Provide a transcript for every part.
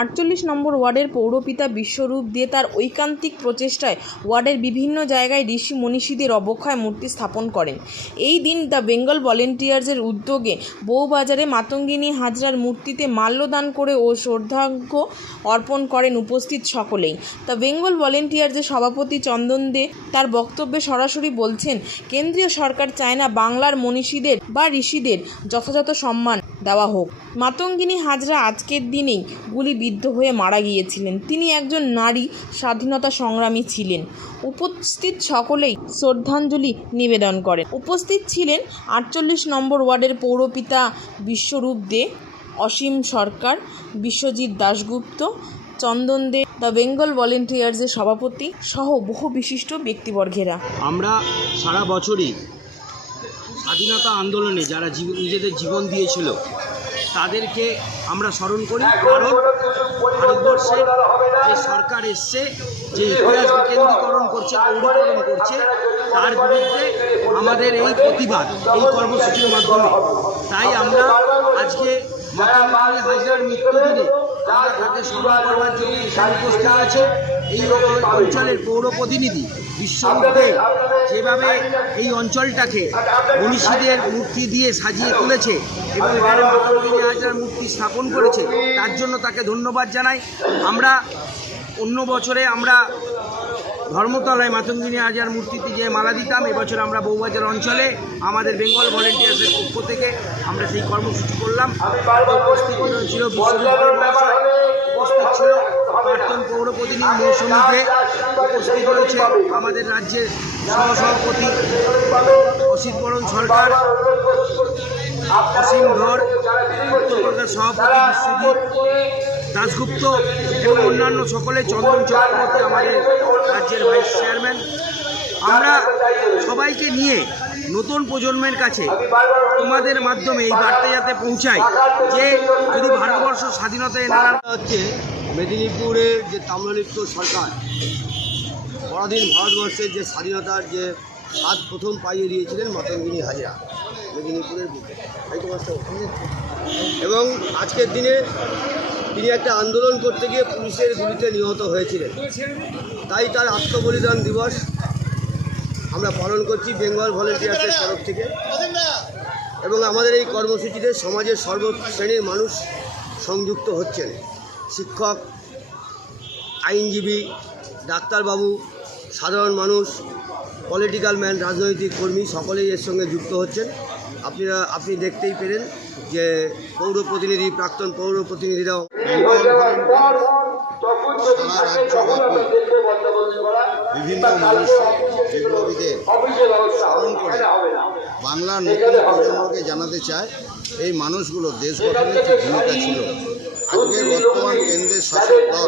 আটচল্লিশ নম্বর ওয়ার্ডের পৌরপিতা বিশ্বরূপ দিয়ে তার ঐকান্তিক প্রচেষ্টায় ওয়ার্ডের বিভিন্ন জায়গায় ঋষি মনীষীদের অবক্ষয় মূর্তি স্থাপন করেন। এই দিন দ্য বেঙ্গল ভলেন্টিয়ার্সের উদ্যোগে বউবাজারে মাতঙ্গিনী হাজরার মূর্তিতে মাল্যদান করে ও শ্রদ্ধার্ঘ্য অর্পণ করেন উপস্থিত সকলেই। দ্য বেঙ্গল ভলেন্টিয়ার্সের সভাপতি চন্দন দে তার বক্তব্যে সরাসরি বলছেন, কেন্দ্রীয় সরকার চায় না বাংলার মনীষীদের বা ঋষিদের যথাযথ সম্মান। দেওয়া হোক। মাতঙ্গিনী হাজরা আজকের দিনেই গুলিবিদ্ধ হয়ে মারা গিয়েছিলেন। তিনি একজন নারী, স্বাধীনতা সংগ্রামী ছিলেন। উপস্থিত সকলেই শ্রদ্ধাঞ্জলি নিবেদন করেন। উপস্থিত ছিলেন আটচল্লিশ নম্বর ওয়ার্ডের পৌরপিতা বিশ্বরূপ দে, অসীম সরকার, বিশ্বজিৎ দাশগুপ্ত, চন্দন দে, দ্য বেঙ্গল ভলেন্টিয়ার্সের সভাপতি সহ বহু বিশিষ্ট ব্যক্তিবর্গেরা। আমরা সারা বছরই স্বাধীনতা আন্দোলনে যারা জীব- নিজেদের জীবন দিয়েছিল, তাদেরকে আমরা স্মরণ করি। কারণ ভারতবর্ষের যে সরকার এসছে, যে ইতিহাস বিকেন্দ্রীকরণ করছে গৌরীকরণ করছে, তার বিরুদ্ধে আমাদের এই প্রতিবাদ, এই কর্মসূচির মাধ্যমে। তাই আমরা আজকে মাতামণি হাজরার মৃত্যুদিনে আমরা তাকে স্মরণ করবার জন্য উপস্থিত আছে, এই অঞ্চলের পৌর প্রতিনিধি বিশ্বরূপে যেভাবে এই অঞ্চলটাকে মনীষীদের মূর্তি দিয়ে সাজিয়ে তুলেছে এবং মাতঙ্গিনী হাজরার মূর্তি স্থাপন করেছে, তার জন্য তাকে ধন্যবাদ জানাই। আমরা অন্য বছরে আমরা ধর্মতলায় মাতঙ্গিনী হাজার মূর্তিতে যে মালা দিতাম। এবছর আমরা বউবাজার অঞ্চলে আমাদের বেঙ্গল ভলেন্টিয়ার্সের পক্ষ থেকে আমরা সেই কর্মসূচি করলাম। উপস্থিত ছিল ছিল প্রাক্তন পৌর প্রতিনিধি মৌসুমীতে উপস্থিত রয়েছে আমাদের রাজ্যের সহসভাপতি অসিত বরণ সরকার অসীম ধর উত্তর কলকাতার সভাপতি বিশ্বজিৎ দাশগুপ্ত এবং অন্যান্য সকলে চন্দন চক্রবর্তী আমাদের রাজ্যের ভাইস চেয়ারম্যান। আমরা সবাইকে নিয়ে নতুন প্রজন্মের কাছে তোমাদের মাধ্যমে এই বার্তা যাতে পৌঁছায় যে যদি ভারতবর্ষ স্বাধীনতায় এনারা হচ্ছে মেদিনীপুরের যে তাম্রলিপ্ত সরকার, পরাধীন ভারতবর্ষের যে স্বাধীনতার যে স্বাদ প্রথম পাইয়ে দিয়েছিলেন মাতঙ্গিনী হাজরা, মেদিনীপুরের বুকে? এবং আজকের দিনে তিনি একটা আন্দোলন করতে গিয়ে পুলিশের গুলিতে নিহত হয়েছিলেন। তাই তার আত্মবলিদান দিবস আমরা পালন করছি বেঙ্গল ভলেন্টিয়ার্সের তরফ থেকে। এবং আমাদের এই কর্মসূচিতে সমাজের সর্বশ্রেণীর মানুষ সংযুক্ত হচ্ছেন। শিক্ষক, আইনজীবী, ডাক্তারবাবু, সাধারণ মানুষ পলিটিক্যাল ম্যান রাজনৈতিক কর্মী সকলেই এর সঙ্গে যুক্ত হচ্ছেন। আপনারা, আপনি দেখতেই পেলেন যে পৌর প্রতিনিধি, প্রাক্তন পৌর প্রতিনিধিরাও বিভিন্ন মানুষ, বিপ্লবীদের স্মরণ করে বাংলার নতুন প্রজন্মকে জানাতে চায়, এই মানুষগুলো দেশ গঠনের ভূমিকা ছিল? আজকের বর্তমান কেন্দ্রের শাসক দল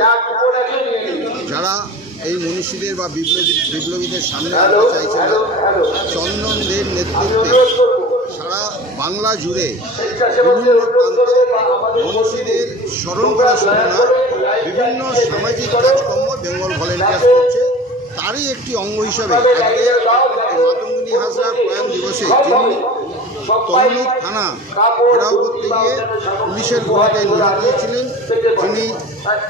যারা এই মনীষীদের বা বিপ্লবী বিপ্লবীদের সামনে আনতে চাইছে না চন্দন চন্দনদের নেতৃত্বে সারা বাংলা জুড়ে বিভিন্ন প্রান্তে মনীষীদের স্মরণ করা শুধু না বিভিন্ন সামাজিক কাজকর্ম বেঙ্গল ভলেন্টিয়ার্স করছে তারই একটি অঙ্গ হিসাবে আজকে মাতঙ্গিনী হাজরা প্রয়াণ দিবসে যিনি তমলুক থানা ঘেরাও করতে গিয়ে পুলিশের গুলিতে নিহত হয়েছিলেন যিনি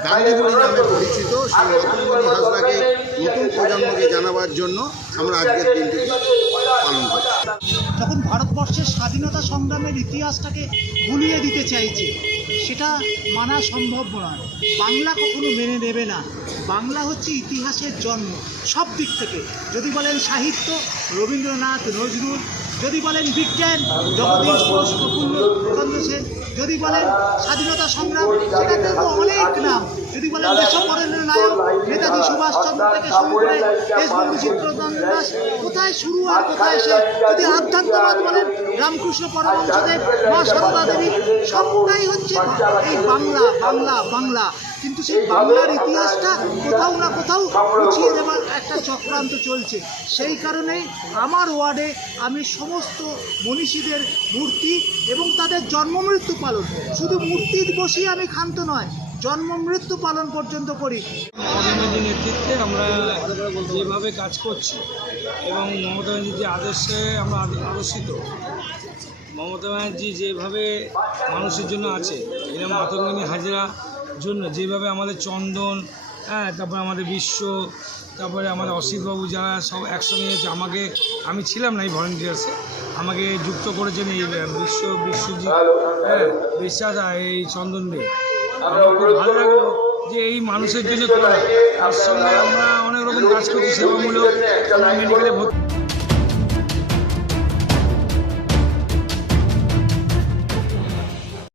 গান্ধীগুলি নামে পরিচিত সেই রতনগুলি হাজরাকে নতুন প্রজন্মকে জানাবার জন্য আমরা আজকের দিনটিকে পালন তখন ভারতবর্ষের স্বাধীনতা সংগ্রামের ইতিহাসটাকে ভুলিয়ে দিতে চাইছে, সেটা মানা সম্ভব নয়। বাংলা কখনো মেনে নেবে না। বাংলা হচ্ছে ইতিহাসের জন্ম। সব দিক থেকে। যদি বলেন সাহিত্য, রবীন্দ্রনাথ, নজরুল, যদি বলেন বিজ্ঞান, জগদীশ বোস প্রফুল্ল চন্দ্র সেন, যদি বলেন স্বাধীনতা সংগ্রাম, সেটা কিন্তু অনেক নাম। যদি বলেন দেশপরেন্দ্র নায়ক, নেতাজি সুভাষচন্দ্র থেকে শুরু করে দেশবন্ধু চিত্ররঞ্জন দাস, কোথায় শুরু আর কোথায় শেষ? যদি আধ্যাত্মবাদ বলেন, রামকৃষ্ণ পরমহংসদেব, মা সারদা দেবী সবটাই হচ্ছে এই বাংলা বাংলা বাংলা। কিন্তু সেই বাংলার ইতিহাসটা কোথাও না কোথাও মুছিয়ে দেওয়ার একটা চক্রান্ত চলছে। সেই কারণে আমার ওয়ার্ডে আমি সমস্ত মনীষীদের মূর্তি এবং তাদের জন্ম মৃত্যু পালন। শুধু মূর্তি বসেই আমি ক্ষান্ত নয় জন্ম, মৃত্যু পালন পর্যন্ত করি। নেতৃত্বে আমরা যেভাবে কাজ করছি এবং মমতা ব্যানার্জির যে আদর্শে আমরা আদ- আদর্শিত, মমতা ব্যানার্জি যেভাবে মানুষের জন্য আছে এরকম মাতঙ্গিনী হাজরা জন্য যেভাবে আমাদের চন্দন হ্যাঁ তারপরে আমাদের বিশ্ব, তারপরে আমাদের অসিতবাবু যারা সব একসঙ্গে হয়েছে আমাকে, আমি ছিলাম না এই ভলেন্টিয়ার্সে আমাকে যুক্ত করেছেন এই বিশ্ব, বিশ্বজিৎ হ্যাঁ বিশ্বাস এই চন্দন দে আমার খুব ভালো লাগল যে এই মানুষের জন্য করা তার সঙ্গে আমরা অনেক রকম কাজ করছি সেবামূলক মেডিকেলে ভর্তি